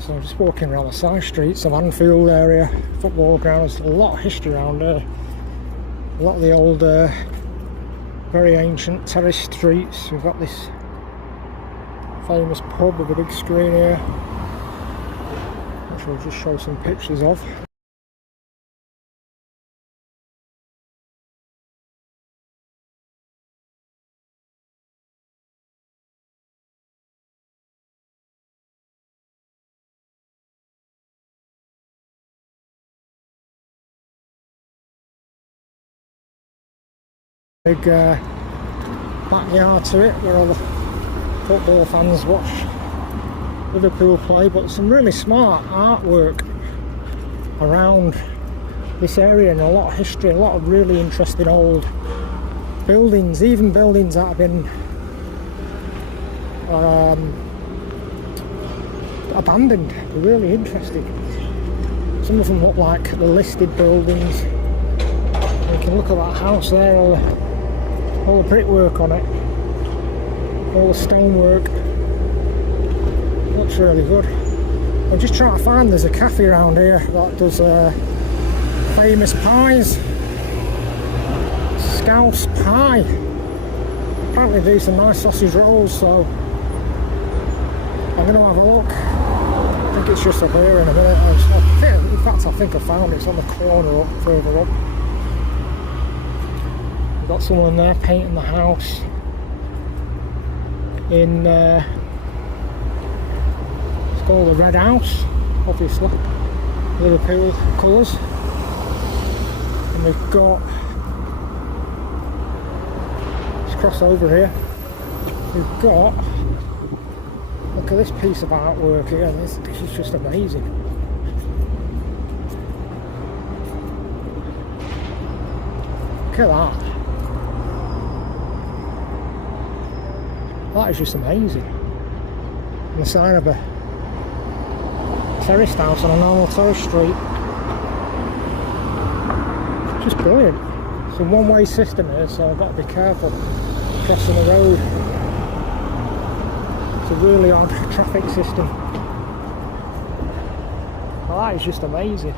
So I'm just walking around the side streets of Anfield area, football grounds. A lot of history around there. A lot of the old, very ancient terrace streets. We've got this famous pub with a big screen here, which I'll just show some pictures of. Big backyard to it where all the football fans watch Liverpool play, but some really smart artwork around this area and a lot of history, a lot of really interesting old buildings, even buildings that have been abandoned. They're really interesting. Some of them look like the listed buildings. You can look at that house there, all the brickwork on it, all the stonework. Looks really good. I'm just trying to find, there's a cafe around here that does famous pies. Scouse pie. Apparently do some nice sausage rolls, so I'm going to have a look. I think it's just up here in a minute. In fact, I think I found it. It's on the corner up, further up. We've got someone there painting the house in it's called the Red House, obviously, Liverpool colours. And we've got, let's cross over here, we've got, look at this piece of artwork here. This is just amazing. Look at that. That is just amazing. And the sign of a terraced house on a normal terrace street. Just brilliant. It's a one-way system here, so I've got to be careful crossing the road. It's a really odd traffic system. Well, that is just amazing.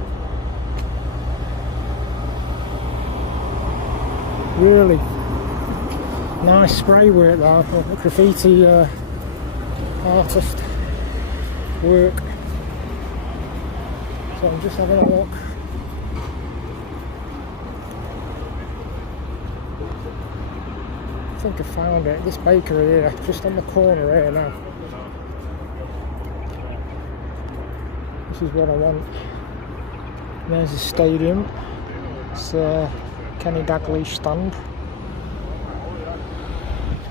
Really nice spray work there, graffiti artist work. So I'm just having a look. I think I found it, this bakery here, just on the corner here now. This is what I want. And there's the stadium. It's Kenny Dalglish stand.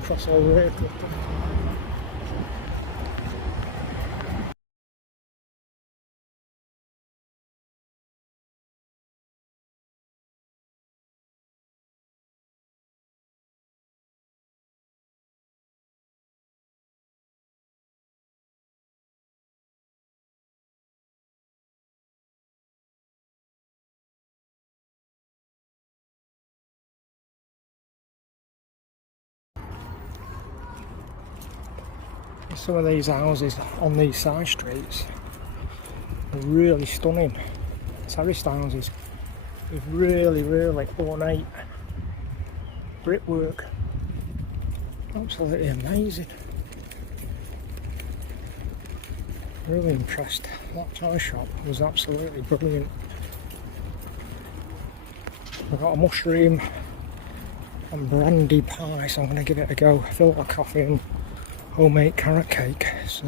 Cross over here quickly. Some of these houses on these side streets are really stunning. Terraced houses with really, really ornate brickwork. Absolutely amazing. Really impressed. That toy shop was absolutely brilliant. I've got a mushroom and brandy pie, so I'm going to give it a go. Filter coffee and homemade carrot cake, so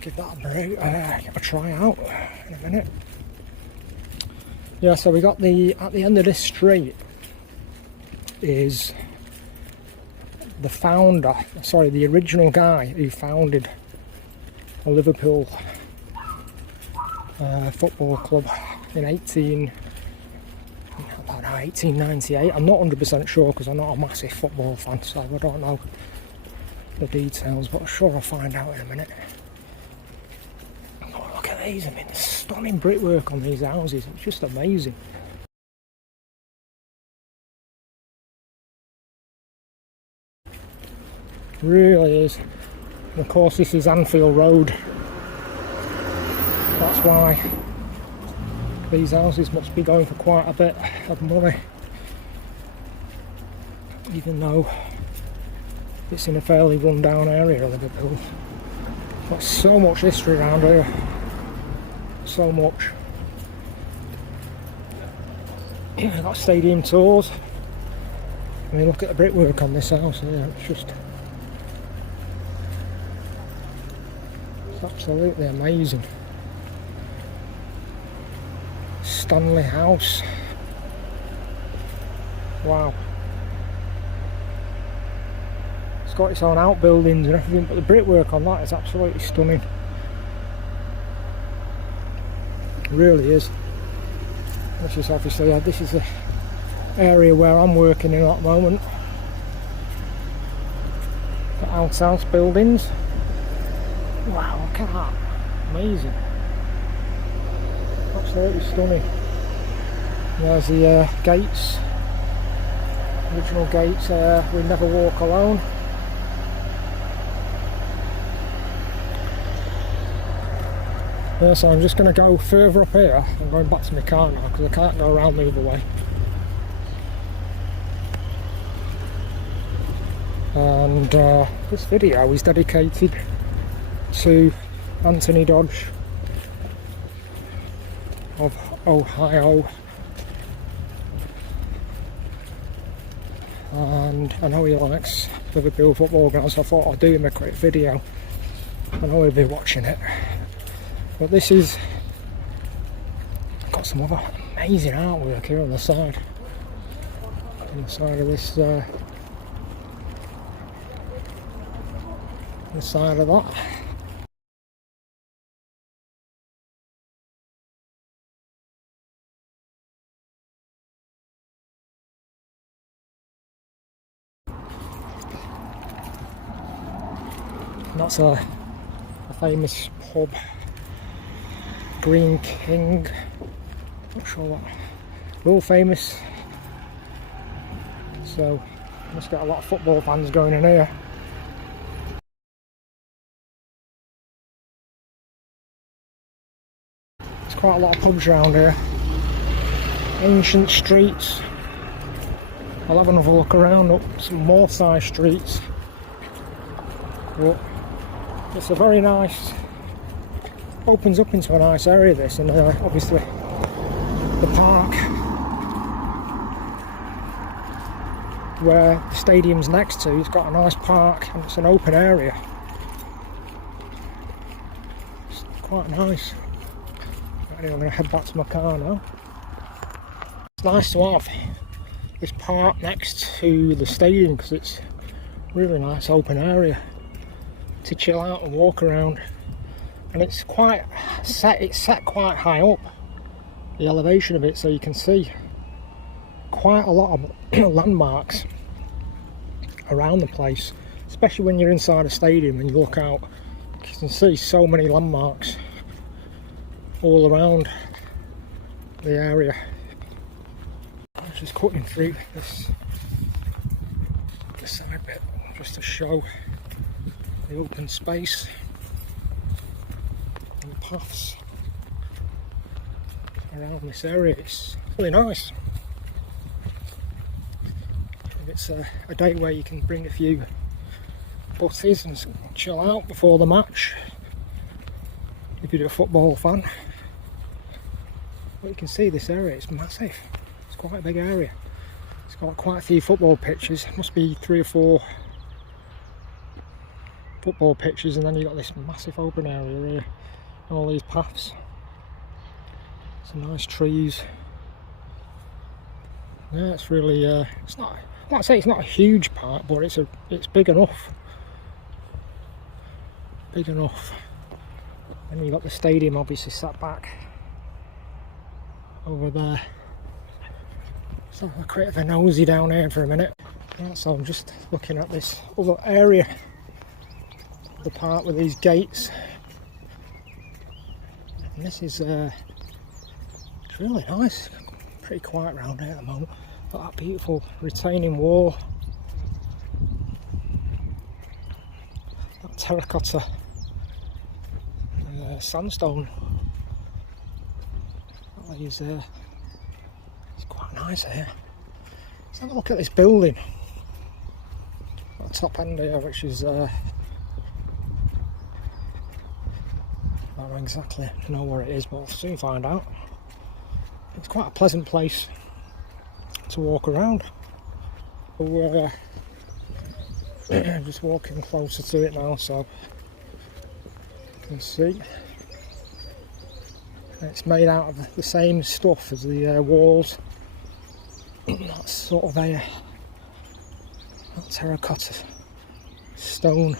give that a try out in a minute. Yeah, so we got at the end of this street is the founder, sorry, the original guy who founded the Liverpool football club in 1898. I'm not 100% sure because I'm not a massive football fan, so I don't know the details, but I'm sure I'll find out in a minute. Oh, look at these, I mean, there's stunning brickwork on these houses, it's just amazing. Really is. And of course this is Anfield Road. That's why these houses must be going for quite a bit of money, even though it's in a fairly run down area of Liverpool. Got so much history around here, so much. Got stadium tours. I mean, look at the brickwork on this house here, it's absolutely amazing. Stanley House. Wow. It's got its own outbuildings and everything, but the brickwork on that is absolutely stunning. It really is. This is obviously, this is the area where I'm working in at the moment. The outhouse buildings. Wow, look at that. Amazing. Absolutely stunning. There's the gates. Original gates, we never walk alone. Yeah, so I'm just going to go further up here. I'm going back to my car now because I can't go around the other way. And this video is dedicated to Anthony Dodge of Ohio, and I know he likes Liverpool football guys, so I thought I'd do him a quick video. I know he'll be watching it. But this is, got some other amazing artwork here on the side. On the side of this, the side of that. And that's a famous pub. Green King, not sure what. They're all famous, so must get a lot of football fans going in here. There's quite a lot of pubs around here. Ancient streets. I'll have another look around up some more side streets. But it's a very nice, opens up into a nice area this, and obviously the park where the stadium's next to, it's got a nice park and it's an open area. It's quite nice. Anyway, I'm going to head back to my car now. It's nice to have this park next to the stadium because it's a really nice open area to chill out and walk around. And it's quite set, it's set quite high up, the elevation of it, so you can see quite a lot of landmarks around the place, especially when you're inside a stadium and you look out. You can see so many landmarks all around the area. I'm just cutting through this side bit just to show the open space and paths around this area. It's really nice. If it's a day where you can bring a few butties and chill out before the match, if you're a football fan. But you can see this area, it's massive. It's quite a big area. It's got quite a few football pitches. Must be 3 or 4 football pitches, and then you've got this massive open area here and all these paths. Some nice trees. Yeah, it's really it's not, like I say, it's not a huge park, but it's big enough. Big enough. And you've got the stadium obviously sat back over there. So I'll create a nosy down here for a minute. Yeah, so I'm just looking at this other area, the park with these gates. And this is it's really nice. Pretty quiet around here at the moment. Got that beautiful retaining wall. That terracotta sandstone. It's quite nice here. Let's have a look at this building at the top end here, which is I don't exactly know where it is, but we'll soon find out. It's quite a pleasant place to walk around. We're just walking closer to it now, so you can see it's made out of the same stuff as the walls. That's sort of a terracotta stone.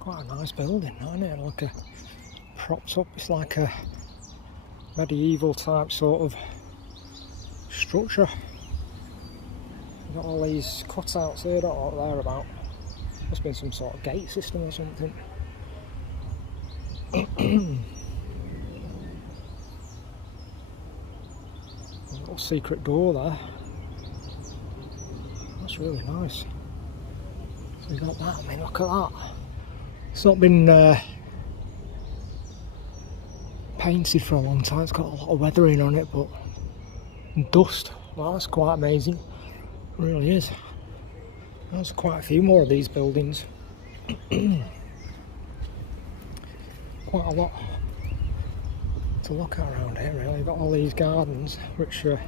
Quite a nice building, isn't it? Like a propped up, it's like a medieval type sort of structure. You've got all these cutouts here, I don't know what they're about. Must have been some sort of gate system or something. A little secret door there. That's really nice. So you got that, I mean, look at that. It's not been painted for a long time, it's got a lot of weathering on it, but dust, well, that's quite amazing. It really is. There's quite a few more of these buildings. Quite a lot to look at around here, really. You've got all these gardens which look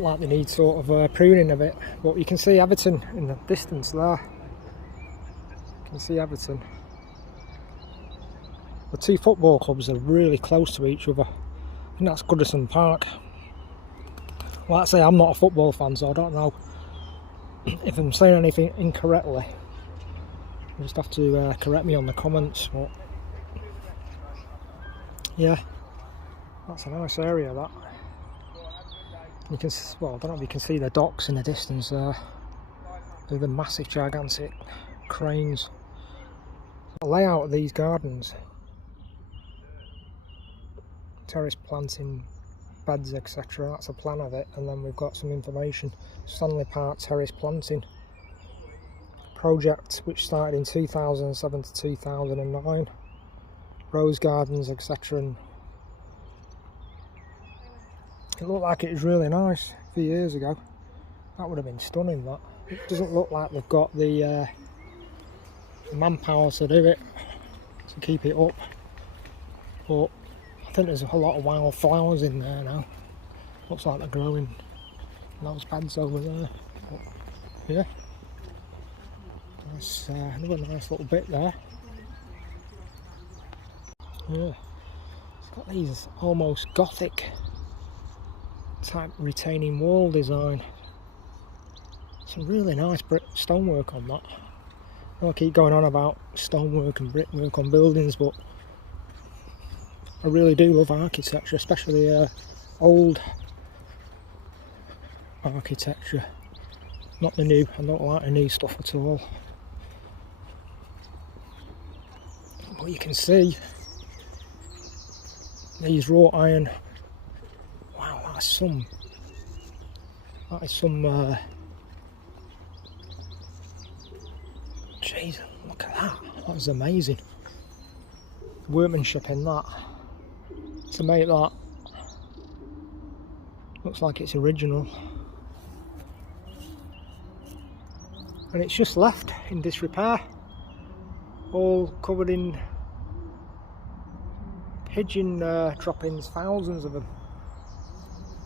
like they need sort of pruning a bit, but you can see Everton in the distance there. You can see Everton. The two football clubs are really close to each other. I think that's Goodison Park. Well, like I say, I'm not a football fan, so I don't know if I'm saying anything incorrectly. You just have to correct me on the comments. But yeah, that's a nice area, that. You can, well, I don't know if you can see the docks in the distance there. They're the massive, gigantic cranes. The layout of these gardens, terrace planting, beds, etc. That's a plan of it, and then we've got some information. Stanley Park terrace planting project, which started in 2007 to 2009. Rose gardens, etc. And it looked like it was really nice a few years ago. That would have been stunning. That it doesn't look like they've got the manpower to do it, to keep it up. But I think there's a lot of wild flowers in there now. Looks like they're growing in those beds over there. But yeah, that's another nice little bit there. Yeah, it's got these almost gothic type retaining wall design. Some really nice brick stonework on that. I keep going on about stonework and brickwork on buildings, but I really do love architecture, especially old architecture. Not the new, I don't like the new stuff at all. But you can see these wrought iron. Wow, that is some jeez, look at that. That was amazing. Workmanship in that. To make that looks like it's original, and it's just left in disrepair, all covered in pigeon droppings, thousands of them.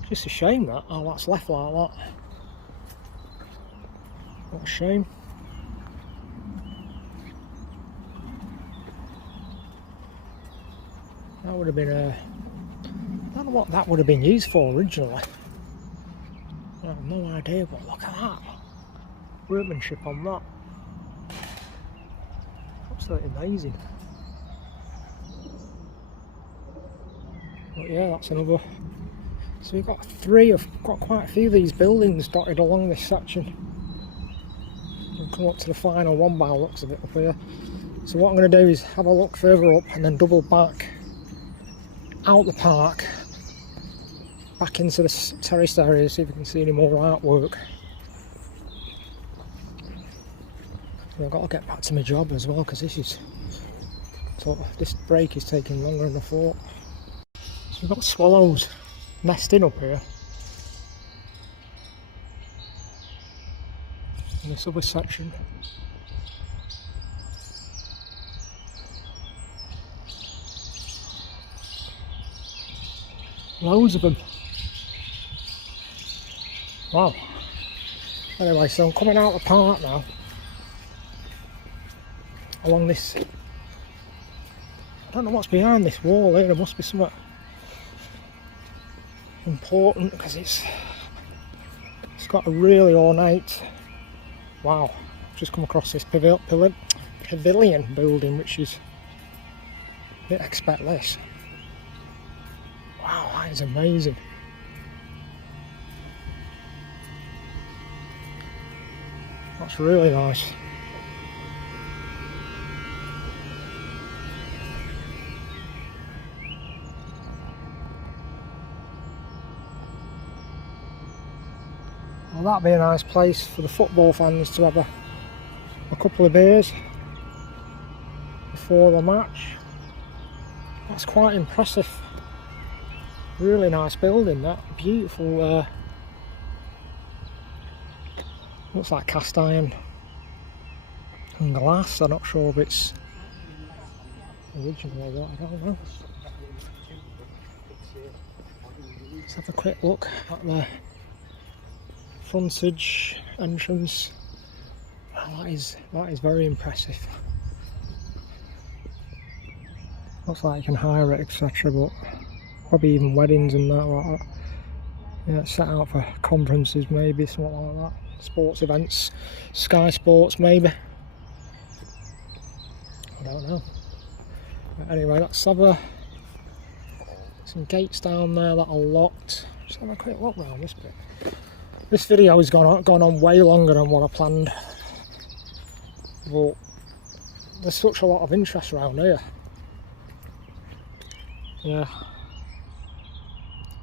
Just a shame that that's left like that. What a shame. That would have been I don't know what that would have been used for originally. I have no idea, but look at that. Workmanship on that. Absolutely amazing. But yeah, that's another. So we've got quite a few of these buildings dotted along this section. We'll come up to the final one by the looks of it up here. So what I'm going to do is have a look further up and then double back out the park, back into the terraced area, see if we can see any more artwork. So I've got to get back to my job as well, because this break is taking longer than I thought. So we've got swallows nesting up here. In this other section. Loads of them. Wow. Anyway, so I'm coming out of the park now. Along this, I don't know what's behind this wall here. There must be something important, because it's got a really ornate. Wow, I've just come across this pavilion building, which is, I didn't expect this. Wow, that is amazing. That's really nice. Well, that'd be a nice place for the football fans to have a couple of beers before the match. That's quite impressive. Really nice building, that. Beautiful, looks like cast iron and glass. I'm not sure if it's original or what, I don't know. Let's have a quick look at the frontage entrance. Wow, that is very impressive. Looks like you can hire it, etc., but probably even weddings and that, like that. Yeah, it's set out for conferences, maybe, something like that. Sports events, Sky Sports, maybe. I don't know. But anyway, let's have some gates down there that are locked. Just have a quick look around this bit. This video has gone on way longer than what I planned, but there's such a lot of interest around here. Yeah,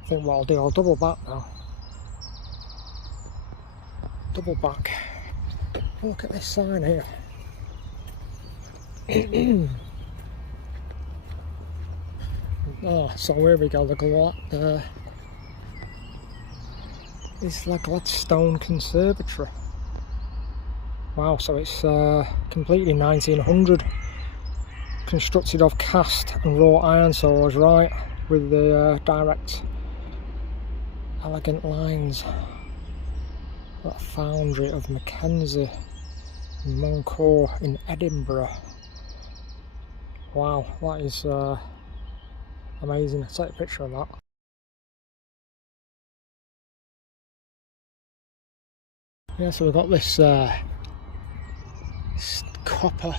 I think what I'll do, I'll double back now. Double back. Look at this sign here. Oh, so here we go. It's like Gladstone Conservatory. Wow, so it's completely 1900. Constructed of cast and wrought iron saws, right, with the direct, elegant lines. That foundry of Mackenzie Moncourt in Edinburgh. Wow, that is amazing. I'll take a picture of that. Yeah, so we've got this copper.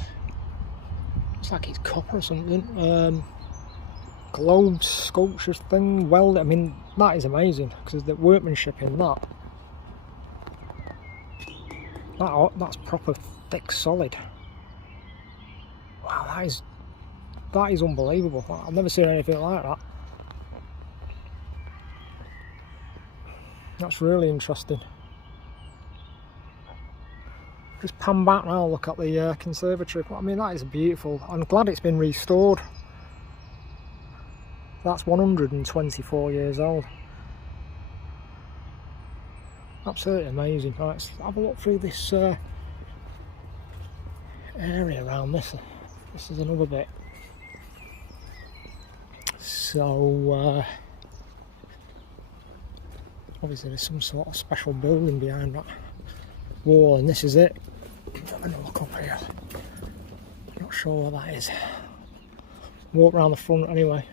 Looks like it's copper or something. Globe sculpture thing. Well, I mean, that is amazing, because the workmanship in that. That's proper thick, solid. Wow, that is unbelievable. I've never seen anything like that. That's really interesting. Just pan back now, look at the conservatory. I mean, that is beautiful. I'm glad it's been restored. That's 124 years old. Absolutely amazing. Right, let's have a look through this area around this. This is another bit. So obviously there's some sort of special building behind that wall, and this is it. I'm gonna look up here. I'm not sure what that is. Walk around the front anyway.